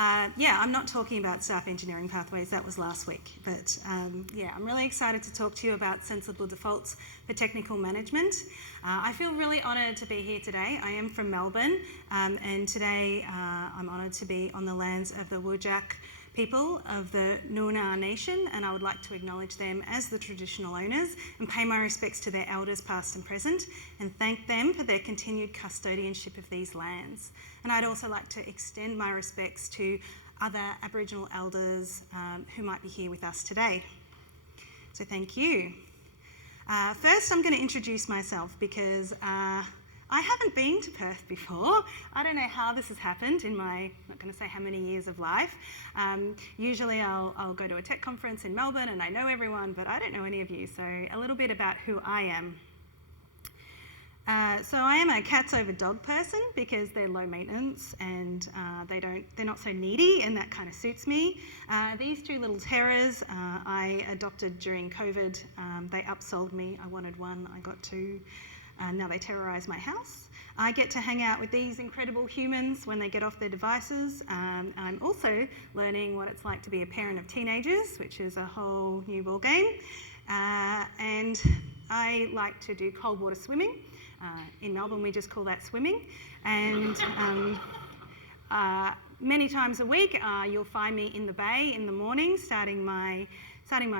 I'm not talking about staff engineering pathways, that was last week, but I'm really excited to talk to you about sensible defaults for technical management. I feel really honoured to be here today. I am from Melbourne, and today I'm honoured to be on the lands of the Whadjuk people of the Noongar Nation, and I would like to acknowledge them as the traditional owners and pay my respects to their elders past and present, and thank them for their continued custodianship of these lands. And I'd also like to extend my respects to other Aboriginal elders who might be here with us today. So thank you. First, I'm going to introduce myself because I haven't been to Perth before. I don't know how this has happened in my, I'm not going to say how many years of life. Usually I'll go to a tech conference in Melbourne and I know everyone, but I don't know any of you. So a little bit about who I am. So I am a cats over dog person because they're low maintenance and they're not so needy, and that kind of suits me. These two little terrors I adopted during COVID. They upsold me. I wanted one, I got two. Now they terrorise my house. I get to hang out with these incredible humans when they get off their devices. I'm also learning what it's like to be a parent of teenagers, which is a whole new ball game. And I like to do cold water swimming. In Melbourne, we just call that swimming. And many times a week, you'll find me in the bay in the morning, starting my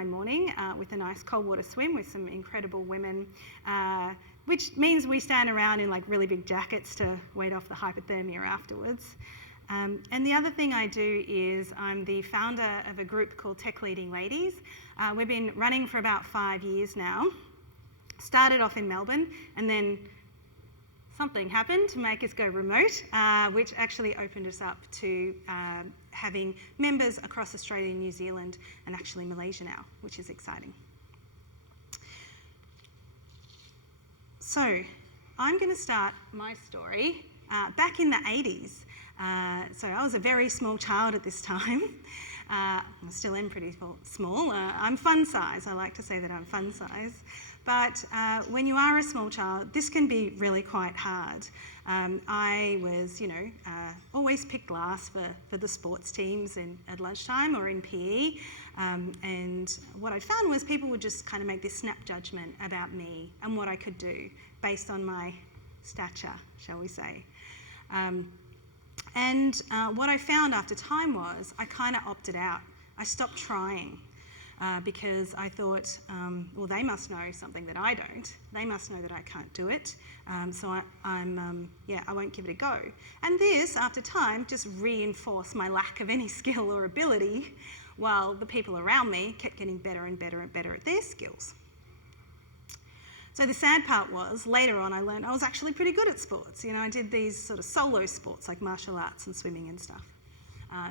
morning with a nice cold water swim with some incredible women. Which means we stand around in like really big jackets to wait off the hypothermia afterwards. And the other thing I do is I'm the founder of a group called Tech Leading Ladies. We've been running for about 5 years now. Started off in Melbourne, and then something happened to make us go remote, which actually opened us up to having members across Australia and New Zealand, and actually Malaysia now, which is exciting. So I'm going to start my story back in the 80s. So I was a very small child at this time. I still am pretty small. I'm fun size. I like to say that I'm fun size. But when you are a small child, this can be really quite hard. I was, always picked last for the sports teams at lunchtime or in PE. And what I found was people would just kind of make this snap judgment about me and what I could do based on my stature, shall we say. And what I found after time was I kind of opted out. I stopped trying because I thought, well, they must know something that I don't. They must know that I can't do it. So I won't give it a go. And this, after time, just reinforced my lack of any skill or ability, while the people around me kept getting better and better and better at their skills. So the sad part was, later on I learned I was actually pretty good at sports. I did these sort of solo sports like martial arts and swimming and stuff.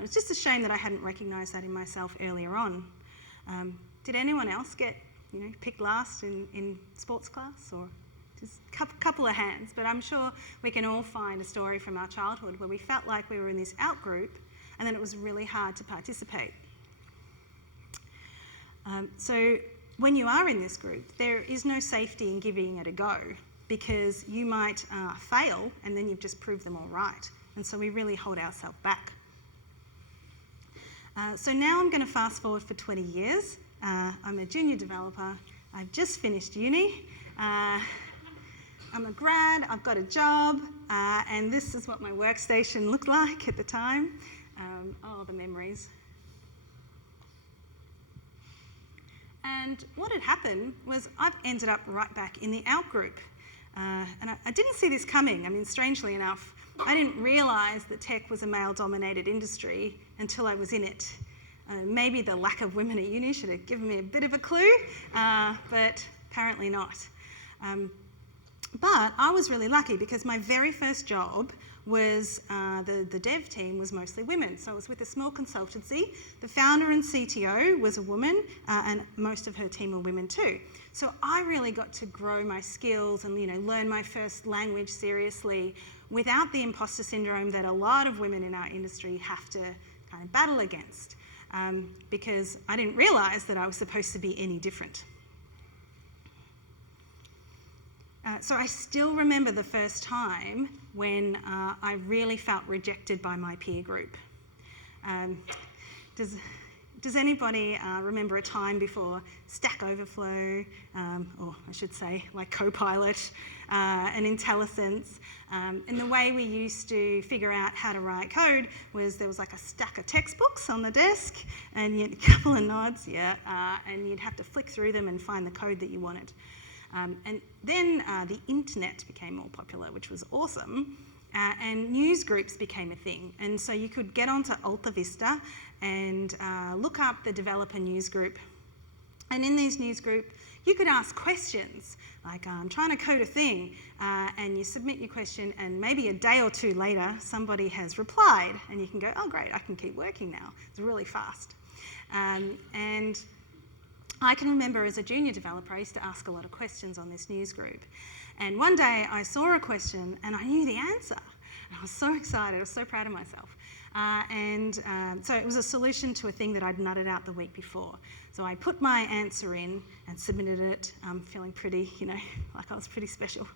It's just a shame that I hadn't recognised that in myself earlier on. Did anyone else get picked last in sports class? Or just a couple of hands, but I'm sure we can all find a story from our childhood where we felt like we were in this out group and then it was really hard to participate. So when you are in this group, there is no safety in giving it a go because you might fail and then you've just proved them all right. And so we really hold ourselves back. So now I'm going to fast forward for 20 years. I'm a junior developer. I've just finished uni. I'm a grad, I've got a job, and this is what my workstation looked like at the time. The memories. And what had happened was I've ended up right back in the out group. And I didn't see this coming. I mean, strangely enough, I didn't realise that tech was a male-dominated industry until I was in it. Maybe the lack of women at uni should have given me a bit of a clue, but apparently not. But I was really lucky because my very first job was the dev team was mostly women. So it was with a small consultancy. The founder and CTO was a woman, and most of her team were women too. So I really got to grow my skills and learn my first language seriously without the imposter syndrome that a lot of women in our industry have to kind of battle against, because I didn't realise that I was supposed to be any different. So I still remember the first time when I really felt rejected by my peer group. Does anybody remember a time before Stack Overflow, or I should say like Copilot and IntelliSense? And the way we used to figure out how to write code was there was like a stack of textbooks on the desk and you had a couple of nods, and you'd have to flick through them and find the code that you wanted. And then the internet became more popular, which was awesome. And news groups became a thing. And so you could get onto Alta Vista and look up the developer news group. And in these news group, you could ask questions, like I'm trying to code a thing, and you submit your question, and maybe a day or two later, somebody has replied, and you can go, oh great, I can keep working now. It's really fast. And I can remember as a junior developer, I used to ask a lot of questions on this news group. And one day I saw a question and I knew the answer. And I was so excited, I was so proud of myself. So it was a solution to a thing that I'd nutted out the week before. So I put my answer in and submitted it, feeling pretty, like I was pretty special.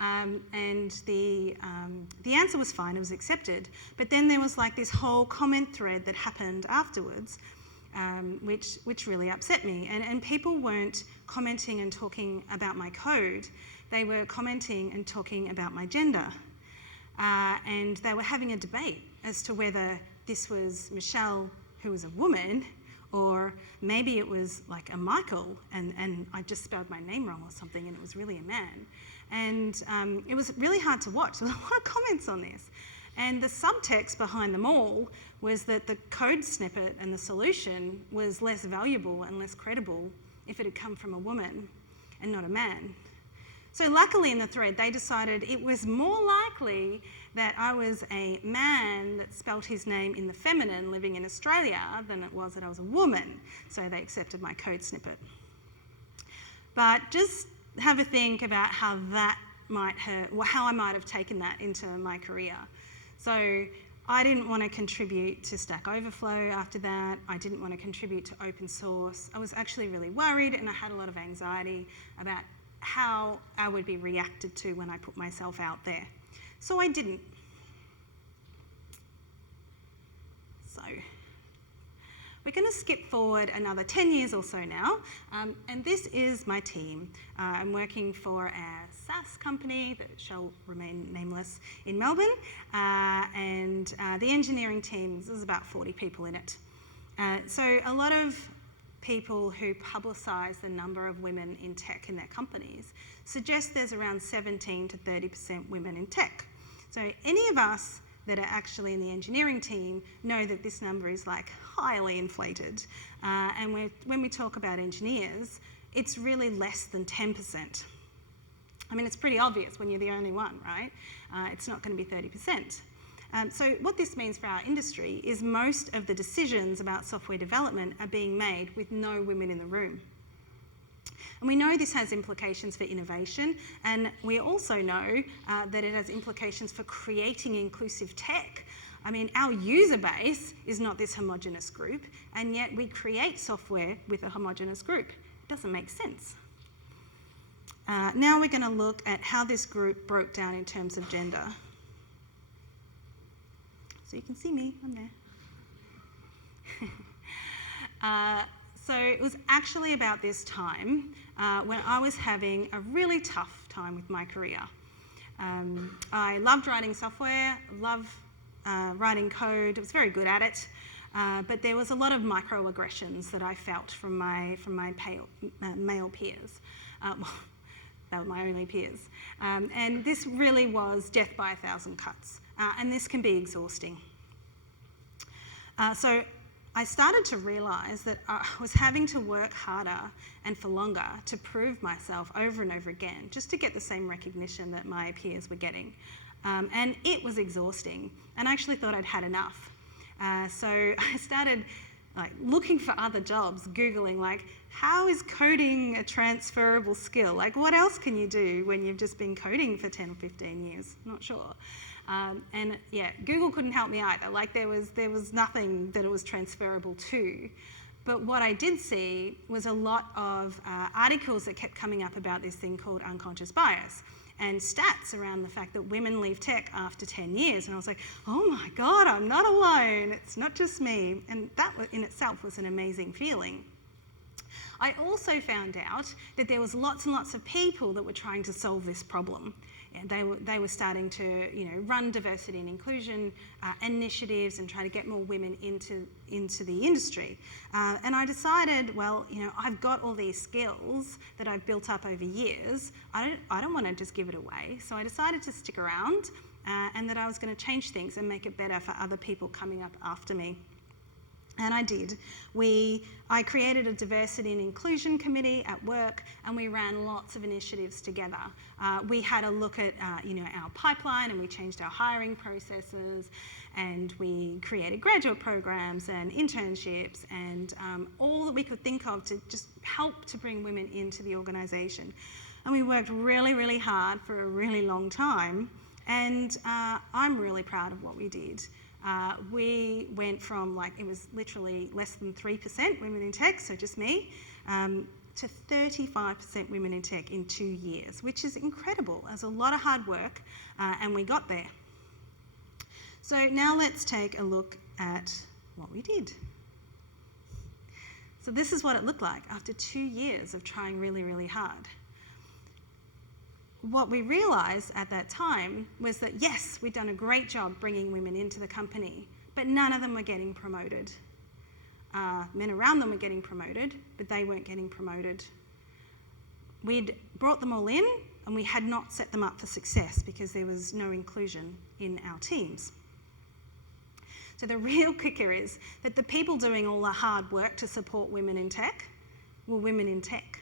And the answer was fine, it was accepted. But then there was like this whole comment thread that happened afterwards, which really upset me. And people weren't commenting and talking about my code, they were commenting and talking about my gender. And they were having a debate as to whether this was Michelle, who was a woman, or maybe it was like a Michael, and I just spelled my name wrong or something, and it was really a man. And it was really hard to watch. There was a lot of comments on this. And the subtext behind them all was that the code snippet and the solution was less valuable and less credible if it had come from a woman and not a man. So luckily in the thread, they decided it was more likely that I was a man that spelt his name in the feminine living in Australia than it was that I was a woman. So they accepted my code snippet. But just have a think about how that might hurt, or how I might have taken that into my career. So I didn't want to contribute to Stack Overflow after that. I didn't want to contribute to open source. I was actually really worried and I had a lot of anxiety about how I would be reacted to when I put myself out there. So I didn't. So we're going to skip forward another 10 years or so now, and this is my team. I'm working for a SaaS company that shall remain nameless in Melbourne, and the engineering team, there's about 40 people in it. So a lot of people who publicise the number of women in tech in their companies suggest there's around 17 to 30% women in tech. So any of us that are actually in the engineering team know that this number is like highly inflated. And when we talk about engineers, it's really less than 10%. I mean, it's pretty obvious when you're the only one, right? It's not going to be 30%. So what this means for our industry is most of the decisions about software development are being made with no women in the room. And we know this has implications for innovation, and we also know that it has implications for creating inclusive tech. I mean, our user base is not this homogenous group, and yet we create software with a homogenous group. It doesn't make sense. Now we're going to look at how this group broke down in terms of gender. So you can see me, I'm there. So it was actually about this time when I was having a really tough time with my career. I loved writing software, loved writing code, I was very good at it, but there was a lot of microaggressions that I felt from my male peers. They were my only peers. And this really was death by 1,000 cuts. And this can be exhausting. So I started to realise that I was having to work harder and for longer to prove myself over and over again, just to get the same recognition that my peers were getting. And it was exhausting, and I actually thought I'd had enough. So I started looking for other jobs, Googling how is coding a transferable skill? What else can you do when you've just been coding for 10 or 15 years? Not sure. And yeah, Google couldn't help me either. There was nothing that it was transferable to. But what I did see was a lot of articles that kept coming up about this thing called unconscious bias. and stats around the fact that women leave tech after 10 years. And I was like, oh my God, I'm not alone. It's not just me. And that in itself was an amazing feeling. I also found out that there was lots and lots of people that were trying to solve this problem. And they were starting to, run diversity and inclusion initiatives and try to get more women into the industry. And I decided, well, I've got all these skills that I've built up over years. I don't want to just give it away. So I decided to stick around and that I was going to change things and make it better for other people coming up after me. And I did. I created a diversity and inclusion committee at work, and we ran lots of initiatives together. We had a look at our pipeline, and we changed our hiring processes, and we created graduate programs and internships and all that we could think of to just help to bring women into the organisation. And we worked really, really hard for a really long time, and I'm really proud of what we did. We went from it was literally less than 3% women in tech, so just me, to 35% women in tech in 2 years, which is incredible. It was a lot of hard work, and we got there. So now let's take a look at what we did. So this is what it looked like after 2 years of trying really, really hard. What we realised at that time was that, yes, we'd done a great job bringing women into the company, but none of them were getting promoted. Men around them were getting promoted, but they weren't getting promoted. We'd brought them all in, and we had not set them up for success because there was no inclusion in our teams. So the real kicker is that the people doing all the hard work to support women in tech were women in tech.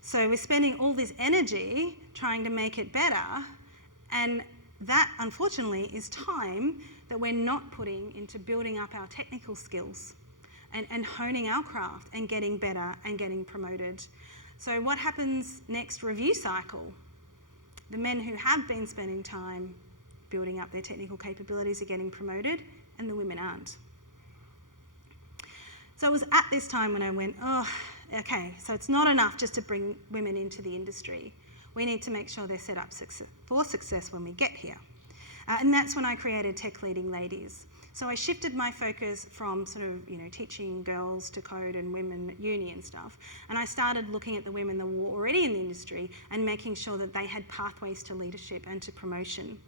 So we're spending all this energy trying to make it better, and that, unfortunately, is time that we're not putting into building up our technical skills and honing our craft and getting better and getting promoted. So what happens next review cycle? The men who have been spending time building up their technical capabilities are getting promoted, and the women aren't. So it was at this time when I went, okay, so it's not enough just to bring women into the industry. We need to make sure they're set up for success when we get here. And that's when I created Tech Leading Ladies. So I shifted my focus from sort of, teaching girls to code and women at uni and stuff. And I started looking at the women that were already in the industry and making sure that they had pathways to leadership and to promotion.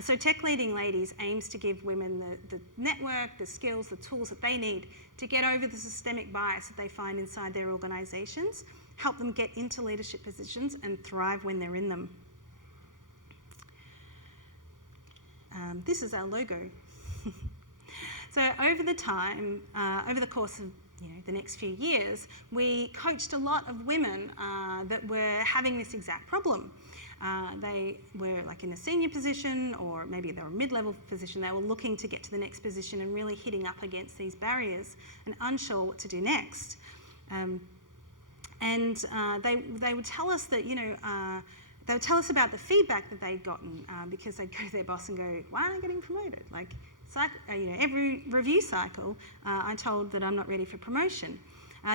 So Tech Leading Ladies aims to give women the network, the skills, the tools that they need to get over the systemic bias that they find inside their organisations, help them get into leadership positions and thrive when they're in them. This is our logo. So over the course of the next few years, we coached a lot of women that were having this exact problem. They were in a senior position, or maybe they were a mid-level position. They were looking to get to the next position and really hitting up against these barriers and unsure what to do next. They would tell us that, they would tell us about the feedback that they'd gotten because they'd go to their boss and go, why aren't I getting promoted? Every review cycle, I told that I'm not ready for promotion.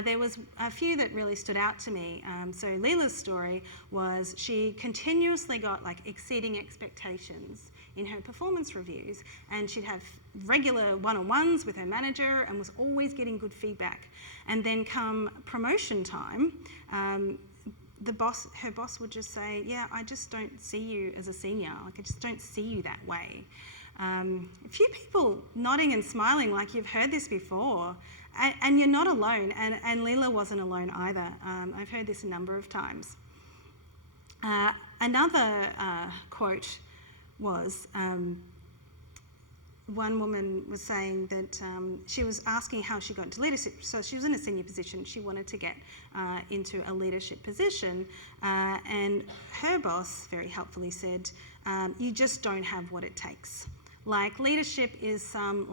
There was a few that really stood out to me. So Leila's story was she continuously got exceeding expectations in her performance reviews, and she'd have regular one-on-ones with her manager and was always getting good feedback. And then come promotion time, her boss would just say, yeah, I just don't see you as a senior. I just don't see you that way. A few people nodding and smiling like you've heard this before. And you're not alone, and Leila wasn't alone either. I've heard this a number of times. Another quote was, one woman was saying that she was asking how she got into leadership. So she was in a senior position. She wanted to get into a leadership position, and her boss very helpfully said, you just don't have what it takes. Leadership is some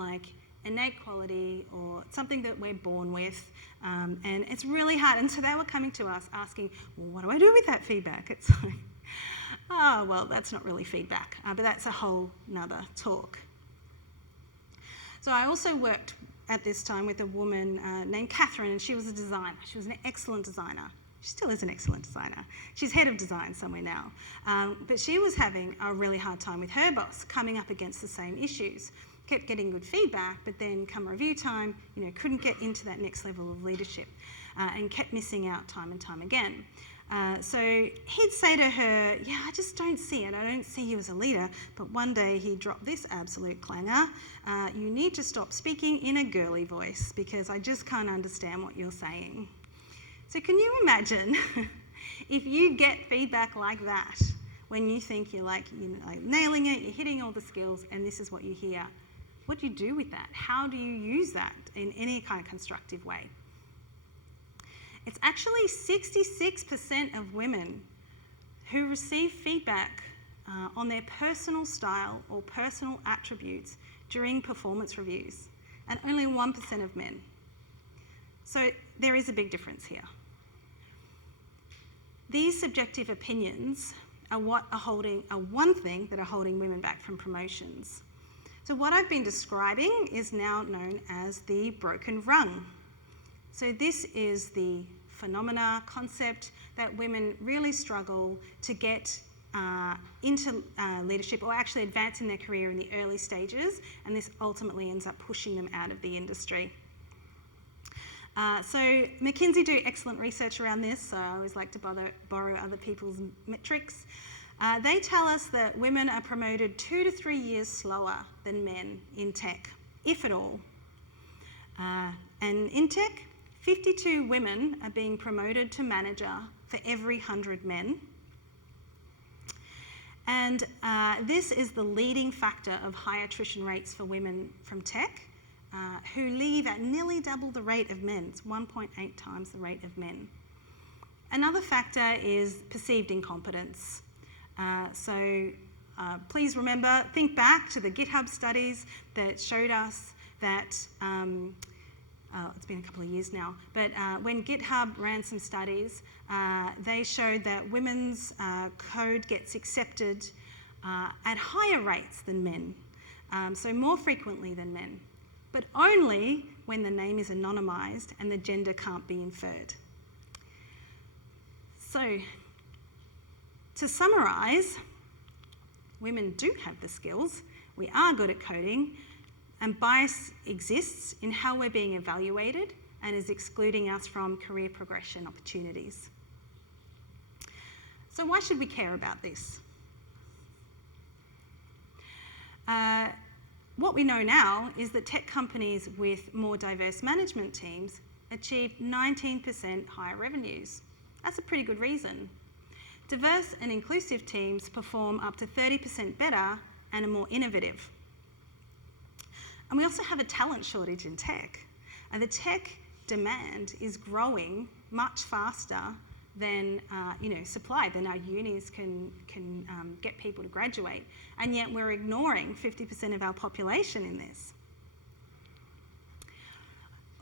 innate quality or something that we're born with, and it's really hard. And so they were coming to us asking, well, what do I do with that feedback? It's well, that's not really feedback, but that's a whole nother talk. So I also worked at this time with a woman named Catherine, and she was a designer. She was an excellent designer. She still is an excellent designer. She's head of design somewhere now. But she was having a really hard time with her boss, coming up against the same issues. Kept getting good feedback, but then come review time, couldn't get into that next level of leadership and kept missing out time and time again. So he'd say to her, yeah, I just don't see it. I don't see you as a leader. But one day he dropped this absolute clanger. You need to stop speaking in a girly voice because I just can't understand what you're saying. So can you imagine if you get feedback like that when you think you're like nailing it, you're hitting all the skills, and this is what you hear? What do you do with that? How do you use that in any kind of constructive way? It's actually 66% of women who receive feedback on their personal style or personal attributes during performance reviews, and only 1% of men. So there is a big difference here. These subjective opinions are one thing that are holding women back from promotions. So what I've been describing is now known as the broken rung. So this is the phenomena, concept that women really struggle to get into leadership or actually advance in their career in the early stages, and this ultimately ends up pushing them out of the industry. So McKinsey do excellent research around this, so I always like to borrow other people's metrics. They tell us that women are promoted 2 to 3 years slower than men in tech, if at all. And in tech, 52 women are being promoted to manager for every 100 men. And this is the leading factor of high attrition rates for women from tech, who leave at nearly double the rate of men. It's 1.8 times the rate of men. Another factor is perceived incompetence. Please remember, think back to the GitHub studies that showed us that, it's been a couple of years now, but when GitHub ran some studies, they showed that women's code gets accepted at higher rates than men, so more frequently than men, but only when the name is anonymised and the gender can't be inferred. So, to summarise, women do have the skills, we are good at coding, and bias exists in how we're being evaluated and is excluding us from career progression opportunities. So why should we care about this? What we know now is that tech companies with more diverse management teams achieve 19% higher revenues. That's a pretty good reason. Diverse and inclusive teams perform up to 30% better and are more innovative. And we also have a talent shortage in tech. And the tech demand is growing much faster than supply, than our unis can get people to graduate. And yet we're ignoring 50% of our population in this.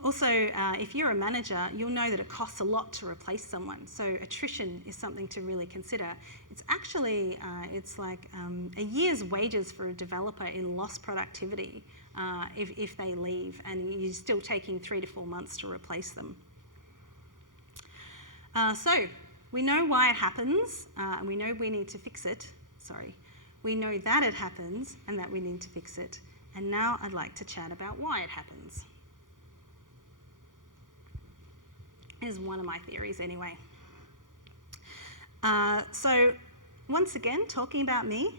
Also, if you're a manager, you'll know that it costs a lot to replace someone. So attrition is something to really consider. It's actually, it's like a year's wages for a developer in lost productivity if they leave, and you're still taking 3 to 4 months to replace them. So we know why it happens, and we know we need to fix it. We know that it happens and that we need to fix it. And now I'd like to chat about why it happens. Is one of my theories anyway. So once again, talking about me,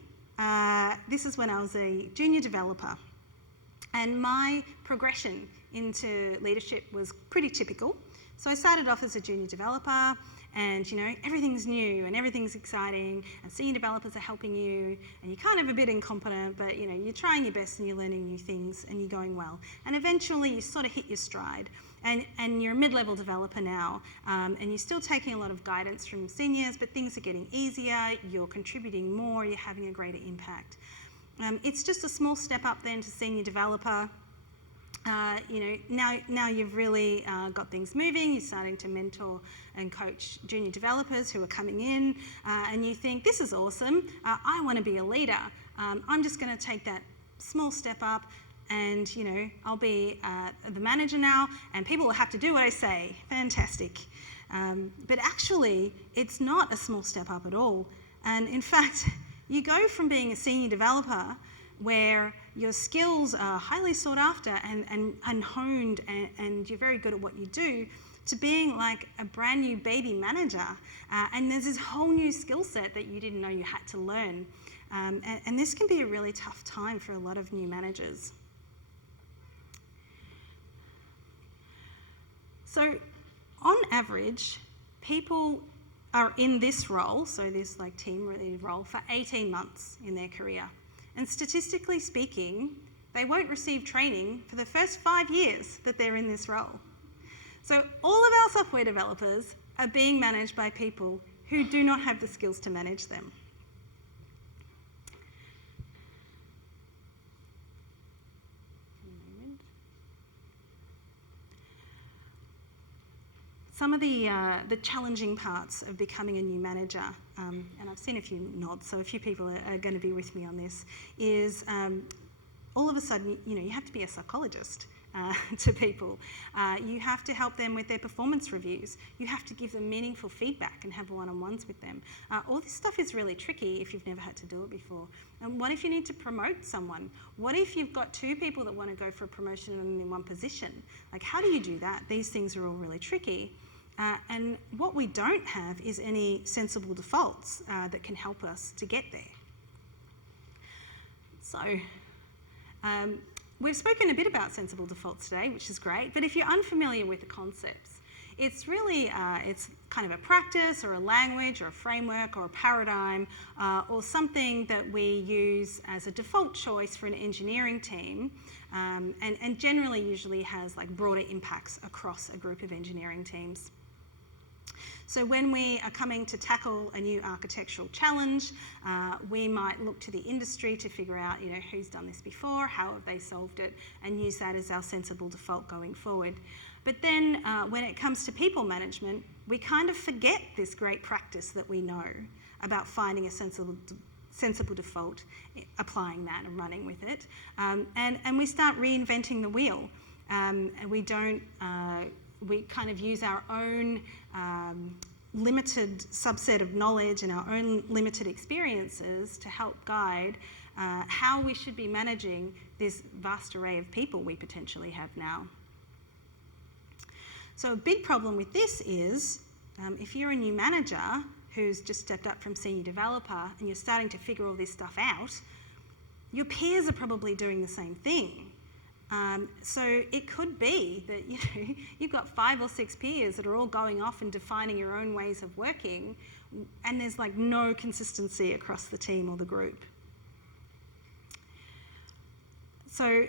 this is when I was a junior developer, and my progression into leadership was pretty typical. So I started off as a junior developer, and everything's new and everything's exciting, and senior developers are helping you, and you're kind of a bit incompetent, but you're trying your best and you're learning new things and you're going well. And eventually you sort of hit your stride. And you're a mid-level developer now, and you're still taking a lot of guidance from seniors, but things are getting easier, you're contributing more, you're having a greater impact. It's just a small step up then to senior developer. Now you've really got things moving, you're starting to mentor and coach junior developers who are coming in, and you think, this is awesome, I want to be a leader. I'm just going to take that small step up, and you know, I'll be the manager now, and people will have to do what I say. Fantastic. But actually, it's not a small step up at all. And in fact, you go from being a senior developer where your skills are highly sought after and honed, and you're very good at what you do, to being like a brand new baby manager. And there's this whole new skill set that you didn't know you had to learn. And this can be a really tough time for a lot of new managers. So on average, people are in this role, so this like team lead role, for 18 months in their career. And statistically speaking, they won't receive training for the first 5 years that they're in this role. So all of our software developers are being managed by people who do not have the skills to manage them. Some of the challenging parts of becoming a new manager, and I've seen a few nods, so a few people are going to be with me on this, is all of a sudden, you know, you have to be a psychologist to people. You have to help them with their performance reviews. You have to give them meaningful feedback and have one-on-ones with them. All this stuff is really tricky if you've never had to do it before. And what if you need to promote someone? What if you've got 2 people that want to go for a promotion in one position? Like, how do you do that? These things are all really tricky. And what we don't have is any sensible defaults that can help us to get there. So, we've spoken a bit about sensible defaults today, which is great, but if you're unfamiliar with the concepts, it's really, it's kind of a practice or a language or a framework or a paradigm or something that we use as a default choice for an engineering team, and generally usually has like broader impacts across a group of engineering teams. So when we are coming to tackle a new architectural challenge, we might look to the industry to figure out, you know, who's done this before, how have they solved it, and use that as our sensible default going forward. But then when it comes to people management, we kind of forget this great practice that we know about finding a sensible default, applying that and running with it, and we start reinventing the wheel. And we kind of use our own limited subset of knowledge and our own limited experiences to help guide how we should be managing this vast array of people we potentially have now. So a big problem with this is if you're a new manager who's just stepped up from senior developer and you're starting to figure all this stuff out, your peers are probably doing the same thing. So it could be that, you know, you've got 5 or 6 peers that are all going off and defining your own ways of working, and there's like no consistency across the team or the group. So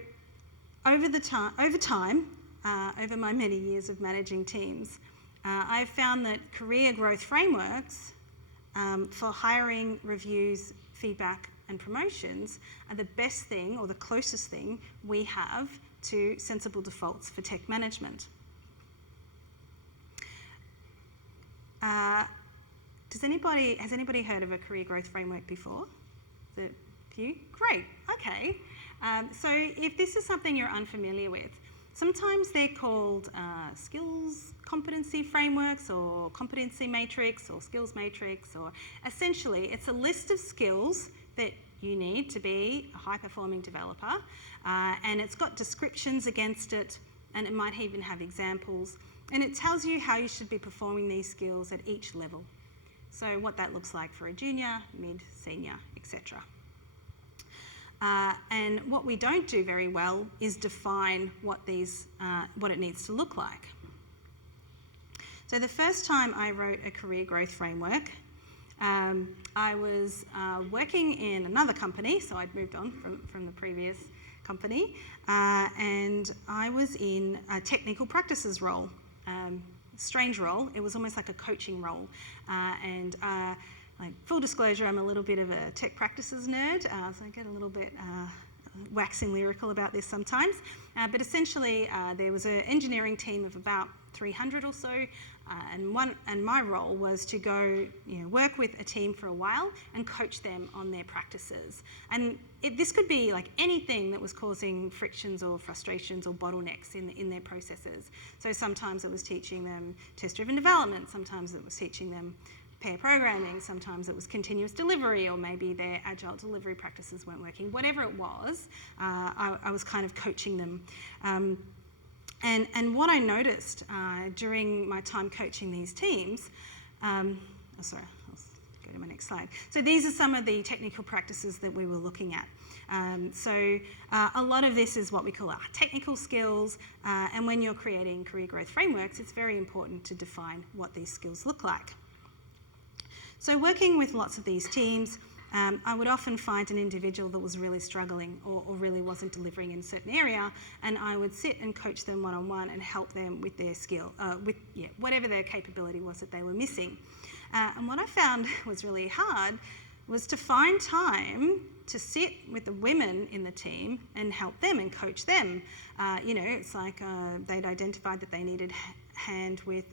over my many years of managing teams, I've found that career growth frameworks for hiring, reviews, feedback, and promotions are the best thing or the closest thing we have to sensible defaults for tech management. Has anybody heard of a career growth framework before? Is it a few? Great, okay. So if this is something you're unfamiliar with, sometimes they're called skills competency frameworks or competency matrix or skills matrix, or essentially it's a list of skills that you need to be a high-performing developer, and it's got descriptions against it, and it might even have examples, and it tells you how you should be performing these skills at each level. So what that looks like for a junior, mid, senior, etc. And what we don't do very well is define what it needs to look like. So the first time I wrote a career growth framework, I was working in another company, so I'd moved on from the previous company, and I was in a technical practices role, strange role. It was almost like a coaching role, and like full disclosure, I'm a little bit of a tech practices nerd, so I get a little bit waxing lyrical about this sometimes, but essentially there was an engineering team of about 300 or so, And my role was to go, work with a team for a while and coach them on their practices. And this could be like anything that was causing frictions or frustrations or bottlenecks in their processes. So sometimes it was teaching them test-driven development, sometimes it was teaching them pair programming, sometimes it was continuous delivery, or maybe their agile delivery practices weren't working. Whatever it was, I was kind of coaching them. And what I noticed during my time coaching these teams, I'll go to my next slide. So these are some of the technical practices that we were looking at. A lot of this is what we call our technical skills, and when you're creating career growth frameworks, it's very important to define what these skills look like. So working with lots of these teams, I would often find an individual that was really struggling or really wasn't delivering in a certain area, and I would sit and coach them one-on-one and help them with their skill, whatever their capability was that they were missing. And what I found was really hard was to find time to sit with the women in the team and help them and coach them. It's like they'd identified that they needed hand with,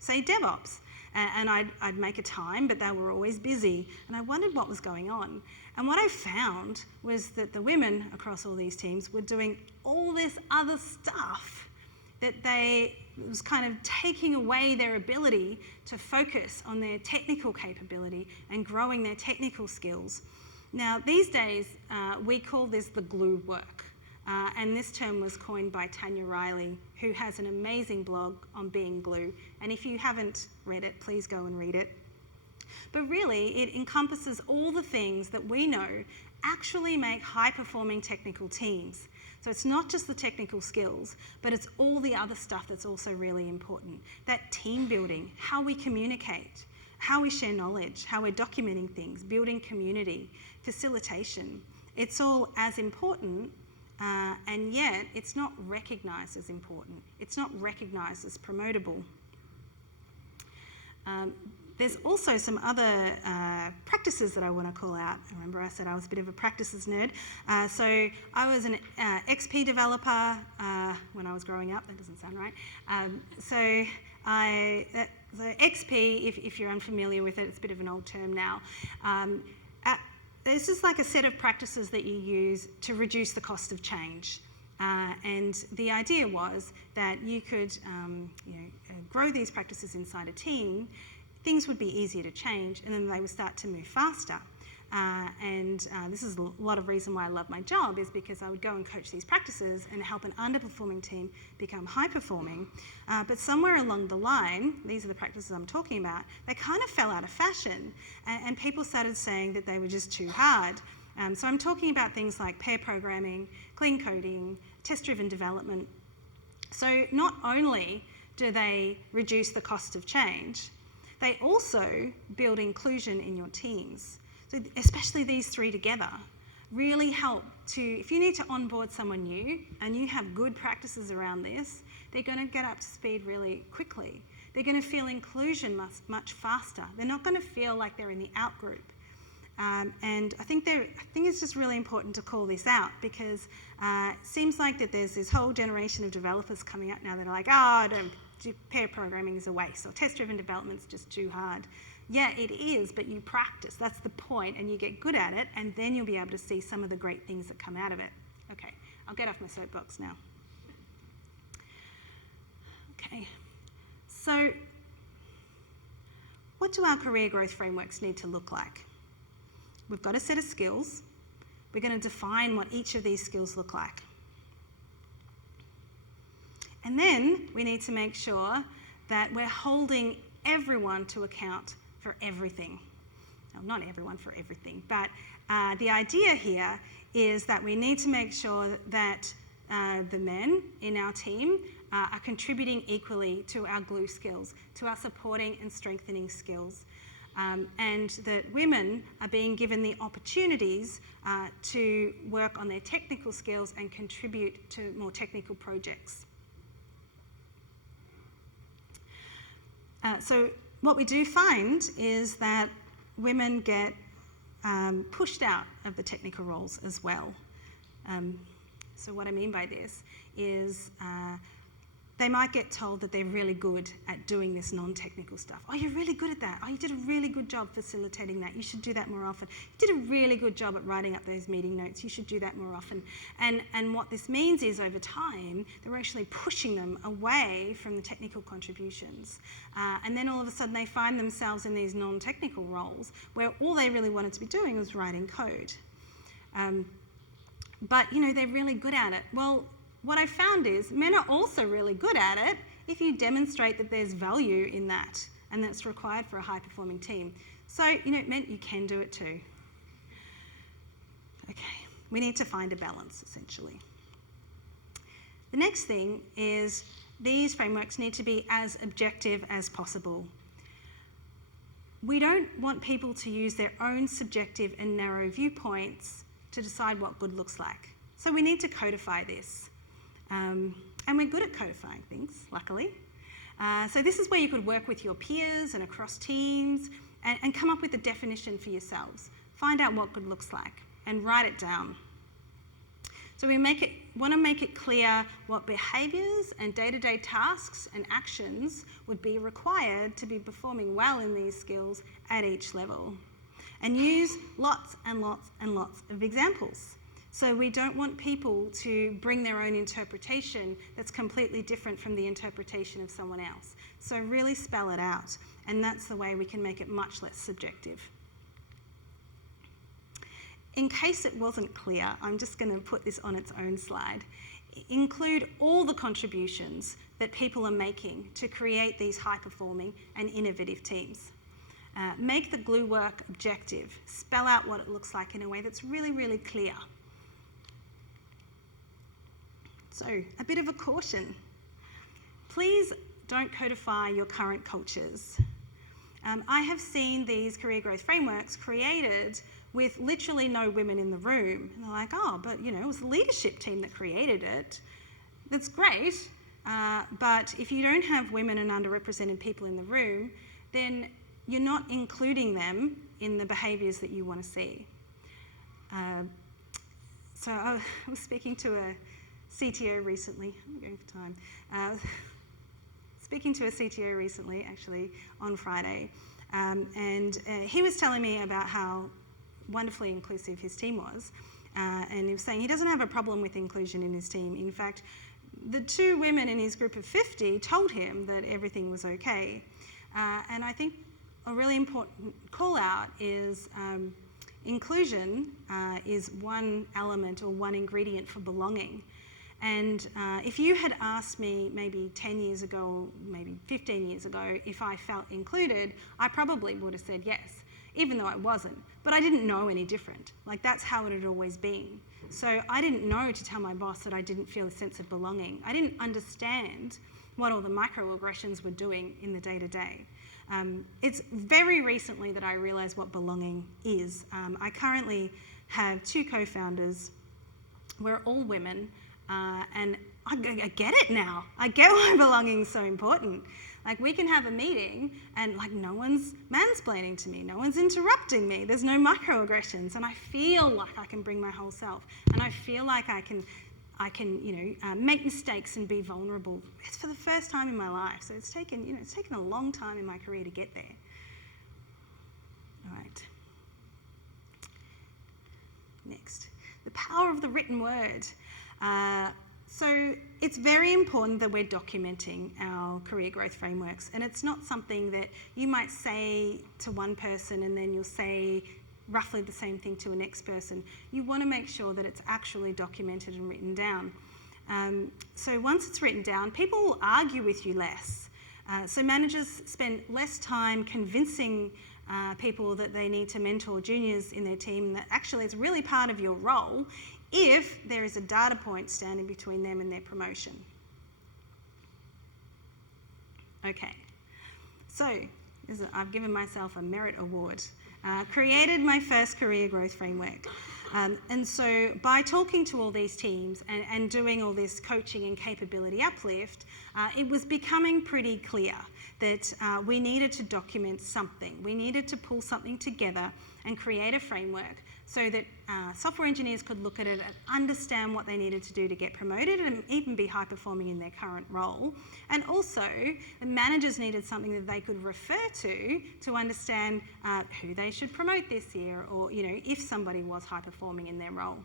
say, DevOps. And I'd make a time, but they were always busy. And I wondered what was going on. And what I found was that the women across all these teams were doing all this other stuff that was kind of taking away their ability to focus on their technical capability and growing their technical skills. Now, these days, we call this the glue work. And this term was coined by Tanya Riley, who has an amazing blog on being glue. And if you haven't read it, please go and read it. But really, it encompasses all the things that we know actually make high-performing technical teams. So it's not just the technical skills, but it's all the other stuff that's also really important. That team building, how we communicate, how we share knowledge, how we're documenting things, building community, facilitation. It's all as important. And yet, it's not recognised as important. It's not recognised as promotable. There's also some other practices that I want to call out. Remember I said I was a bit of a practices nerd. So I was an XP developer when I was growing up. That doesn't sound right. So XP, if you're unfamiliar with it, it's a bit of an old term now. This is like a set of practices that you use to reduce the cost of change. And the idea was that you could grow these practices inside a team, things would be easier to change, and then they would start to move faster. This is a lot of reason why I love my job, is because I would go and coach these practices and help an underperforming team become high-performing. But somewhere along the line, these are the practices I'm talking about, they kind of fell out of fashion, and people started saying that they were just too hard. So I'm talking about things like pair programming, clean coding, test-driven development. So not only do they reduce the cost of change, they also build inclusion in your teams. So especially these three together really help to, if you need to onboard someone new and you have good practices around this, they're going to get up to speed really quickly. They're going to feel inclusion much faster. They're not going to feel like they're in the out group. And I think it's just really important to call this out, because it seems like that there's this whole generation of developers coming up now that are like, pair programming is a waste, or test-driven development's just too hard. Yeah, it is, but you practice. That's the point, and you get good at it, and then you'll be able to see some of the great things that come out of it. Okay, I'll get off my soapbox now. Okay, so what do our career growth frameworks need to look like? We've got a set of skills. We're going to define what each of these skills look like. And then we need to make sure that we're holding everyone to account for everything. Well, not everyone for everything, but the idea here is that we need to make sure that the men in our team are contributing equally to our glue skills, to our supporting and strengthening skills, and that women are being given the opportunities to work on their technical skills and contribute to more technical projects. So what we do find is that women get pushed out of the technical roles as well. So what I mean by this is they might get told that they're really good at doing this non-technical stuff. Oh, you're really good at that. Oh, you did a really good job facilitating that. You should do that more often. You did a really good job at writing up those meeting notes. You should do that more often. And what this means is over time, they're actually pushing them away from the technical contributions. And then all of a sudden they find themselves in these non-technical roles where all they really wanted to be doing was writing code. But, they're really good at it. Well, what I found is men are also really good at it if you demonstrate that there's value in that and that's required for a high-performing team. So, men, you can do it too. Okay, we need to find a balance, essentially. The next thing is these frameworks need to be as objective as possible. We don't want people to use their own subjective and narrow viewpoints to decide what good looks like. So we need to codify this. And we're good at codifying things, luckily. So this is where you could work with your peers and across teams and come up with a definition for yourselves. Find out what good looks like and write it down. So we want to make it clear what behaviours and day-to-day tasks and actions would be required to be performing well in these skills at each level. And use lots and lots and lots of examples. So we don't want people to bring their own interpretation that's completely different from the interpretation of someone else. So really spell it out, and that's the way we can make it much less subjective. In case it wasn't clear, I'm just going to put this on its own slide. Include all the contributions that people are making to create these high-performing and innovative teams. Make the glue work objective. Spell out what it looks like in a way that's really, really clear. So, a bit of a caution. Please don't codify your current cultures. I have seen these career growth frameworks created with literally no women in the room. And they're like, oh, but it was the leadership team that created it. That's great, but if you don't have women and underrepresented people in the room, then you're not including them in the behaviours that you want to see. So I was speaking to a CTO recently. I'm going for time. Speaking to a CTO recently, actually, on Friday, and he was telling me about how wonderfully inclusive his team was, and he was saying he doesn't have a problem with inclusion in his team. In fact, the 2 women in his group of 50 told him that everything was okay. And I think a really important call out is inclusion is one element or one ingredient for belonging. And if you had asked me maybe 10 years ago, maybe 15 years ago, if I felt included, I probably would have said yes, even though I wasn't. But I didn't know any different. Like, that's how it had always been. So I didn't know to tell my boss that I didn't feel a sense of belonging. I didn't understand what all the microaggressions were doing in the day-to-day. It's very recently that I realised what belonging is. I currently have 2 co-founders. We're all women. And I get it now. I get why belonging is so important. Like, we can have a meeting and no one's mansplaining to me, no one's interrupting me, there's no microaggressions, and I feel like I can bring my whole self, and I feel like I can make mistakes and be vulnerable. It's for the first time in my life, so it's taken a long time in my career to get there. All right. Next, the power of the written word. So it's very important that we're documenting our career growth frameworks, and it's not something that you might say to one person and then you'll say roughly the same thing to a next person. You want to make sure that it's actually documented and written down. So once it's written down, people will argue with you less. So managers spend less time convincing people that they need to mentor juniors in their team, that actually it's really part of your role if there is a data point standing between them and their promotion. Okay, so I've given myself a merit award. Created my first career growth framework. And so by talking to all these teams and doing all this coaching and capability uplift, it was becoming pretty clear that we needed to document something. We needed to pull something together and create a framework so that software engineers could look at it and understand what they needed to do to get promoted and even be high performing in their current role. And also, the managers needed something that they could refer to understand who they should promote this year, or if somebody was high performing in their role.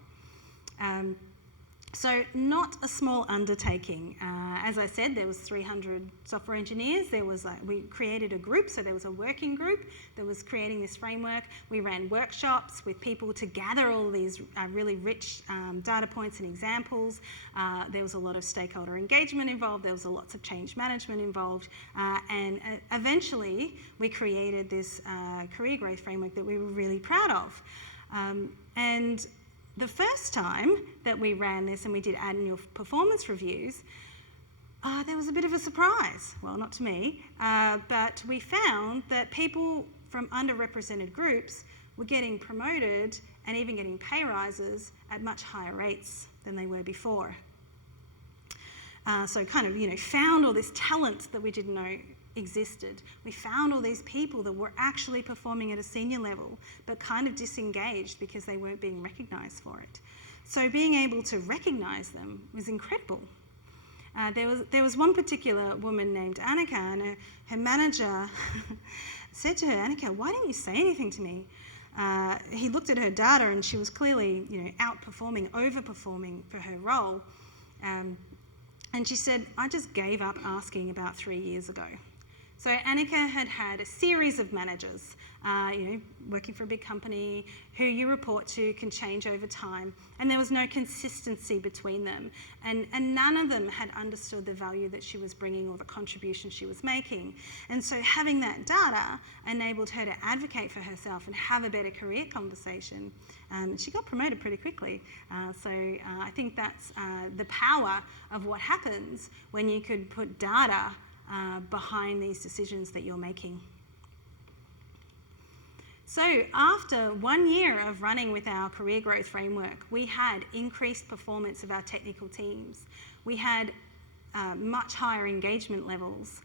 So not a small undertaking. As I said, there was 300 software engineers. We created a group, so there was a working group that was creating this framework. We ran workshops with people to gather all these really rich data points and examples. There was a lot of stakeholder engagement involved. There was lots of change management involved. And eventually, we created this career growth framework that we were really proud of. And the first time that we ran this and we did annual performance reviews, there was a bit of a surprise. Well, not to me, but we found that people from underrepresented groups were getting promoted and even getting pay rises at much higher rates than they were before. So kind of, found all this talent that we didn't know existed. We found all these people that were actually performing at a senior level, but kind of disengaged because they weren't being recognised for it. So being able to recognise them was incredible. There was one particular woman named Annika, and her manager said to her, "Annika, why didn't you say anything to me?" He looked at her data, and she was clearly, outperforming, overperforming for her role. And she said, "I just gave up asking about 3 years ago." So Annika had a series of managers, working for a big company, who you report to can change over time, and there was no consistency between them, and none of them had understood the value that she was bringing or the contribution she was making. And so having that data enabled her to advocate for herself and have a better career conversation. She got promoted pretty quickly. So I think that's the power of what happens when you could put data behind these decisions that you're making. So after 1 year of running with our career growth framework, we had increased performance of our technical teams. We had much higher engagement levels.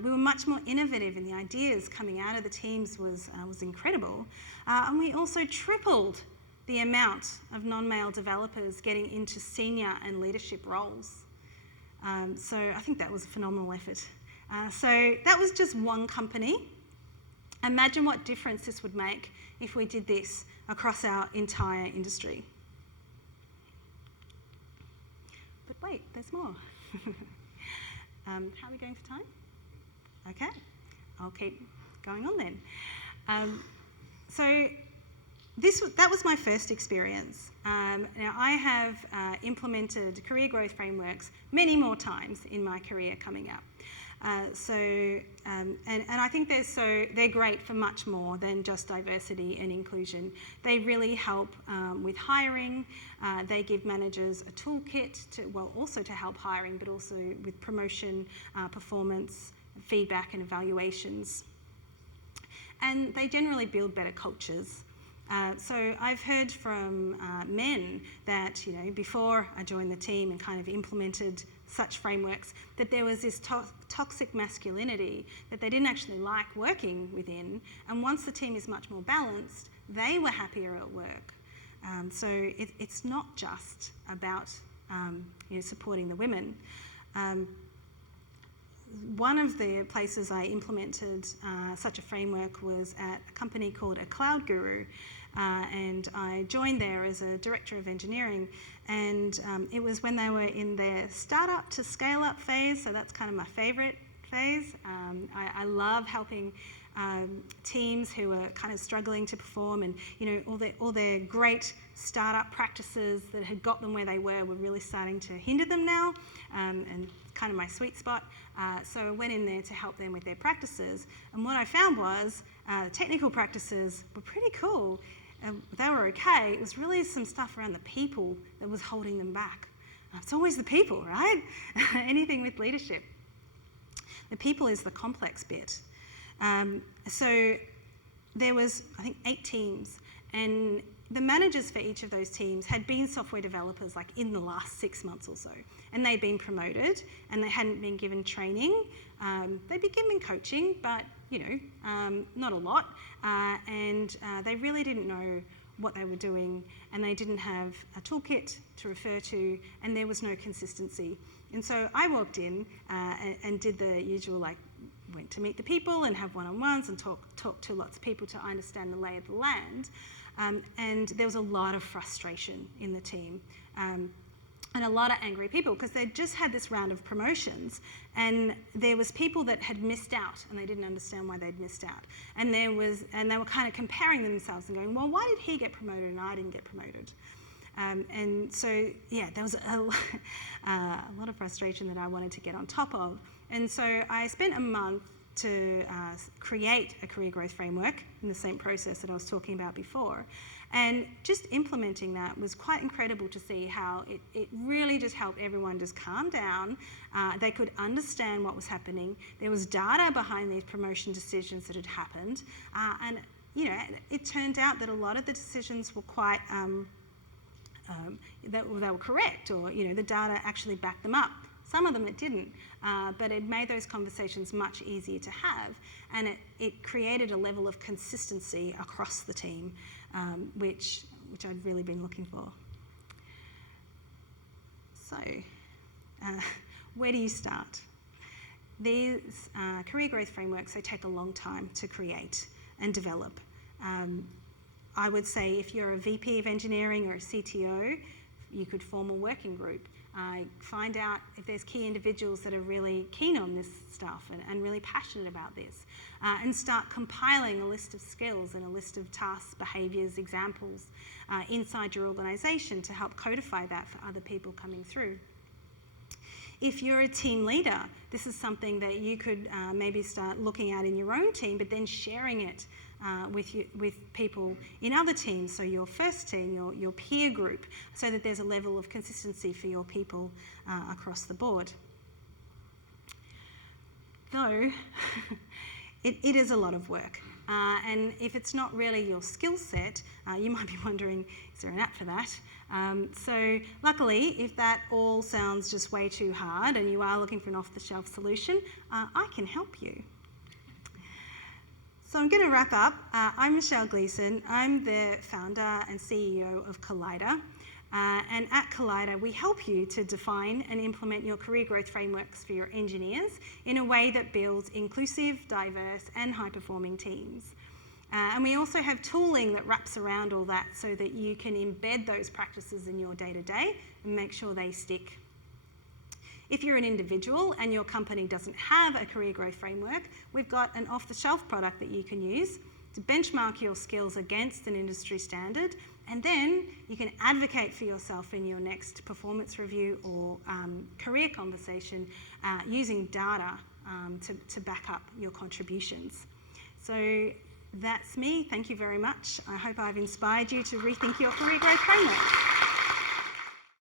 We were much more innovative, and the ideas coming out of the teams was incredible. And we also tripled the amount of non-male developers getting into senior and leadership roles. So I think that was a phenomenal effort. So that was just one company. Imagine what difference this would make if we did this across our entire industry. But wait, there's more. How are we going for time? Okay, I'll keep going on then. So that was my first experience. Now I have implemented career growth frameworks many more times in my career coming up. And I think they're great for much more than just diversity and inclusion. They really help with hiring. They give managers a toolkit also to help hiring, but also with promotion, performance, feedback and evaluations. And they generally build better cultures. So I've heard from men that, before I joined the team and kind of implemented such frameworks, that there was this toxic masculinity that they didn't actually like working within. And once the team is much more balanced, they were happier at work. So it's not just about supporting the women. One of the places I implemented such a framework was at a company called A Cloud Guru, and I joined there as a director of engineering, and it was when they were in their startup to scale up phase, so that's kind of my favourite phase. I love helping teams who are kind of struggling to perform, and all their great startup practices that had got them where they were really starting to hinder them now, and kind of my sweet spot. So I went in there to help them with their practices, and what I found was technical practices were pretty cool. They were okay. It was really some stuff around the people that was holding them back. It's always the people, right? Anything with leadership. The people is the complex bit. So there was, I think, 8 teams, and the managers for each of those teams had been software developers like in the last 6 months or so, and they'd been promoted and they hadn't been given training. They'd been given coaching, but not a lot, and they really didn't know what they were doing, and they didn't have a toolkit to refer to, and there was no consistency. And so I walked in and did the usual, went to meet the people and have one-on-ones and talk to lots of people to understand the lay of the land. And there was a lot of frustration in the team and a lot of angry people because they'd just had this round of promotions, and there was people that had missed out and they didn't understand why they'd missed out. And they were kind of comparing themselves and going, well, why did he get promoted and I didn't get promoted? And so, there was a lot of frustration that I wanted to get on top of. And so I spent a month to create a career growth framework in the same process that I was talking about before. And just implementing that was quite incredible to see how it really just helped everyone just calm down. They could understand what was happening. There was data behind these promotion decisions that had happened. And it turned out that a lot of the decisions were quite, they were correct, or the data actually backed them up. Some of them it didn't, but it made those conversations much easier to have, and it created a level of consistency across the team, which I'd really been looking for. So, where do you start? These career growth frameworks, they take a long time to create and develop. I would say if you're a VP of engineering or a CTO, you could form a working group. Find out if there's key individuals that are really keen on this stuff and really passionate about this, and start compiling a list of skills and a list of tasks, behaviours, examples inside your organisation to help codify that for other people coming through. If you're a team leader, this is something that you could maybe start looking at in your own team, but then sharing it with people in other teams, so your first team, your peer group, so that there's a level of consistency for your people across the board. Though, it is a lot of work. And if it's not really your skill set, you might be wondering, is there an app for that? So luckily, if that all sounds just way too hard and you are looking for an off-the-shelf solution, I can help you. So I'm going to wrap up. I'm Gleeson. I'm the founder and CEO of Kaleida. And at Kaleida, we help you to define and implement your career growth frameworks for your engineers in a way that builds inclusive, diverse, and high-performing teams. And we also have tooling that wraps around all that so that you can embed those practices in your day-to-day and make sure they stick. If you're an individual and your company doesn't have a career growth framework, we've got an off-the-shelf product that you can use to benchmark your skills against an industry standard, and then you can advocate for yourself in your next performance review or career conversation using data to back up your contributions. So that's me. Thank you very much. I hope I've inspired you to rethink your career growth framework.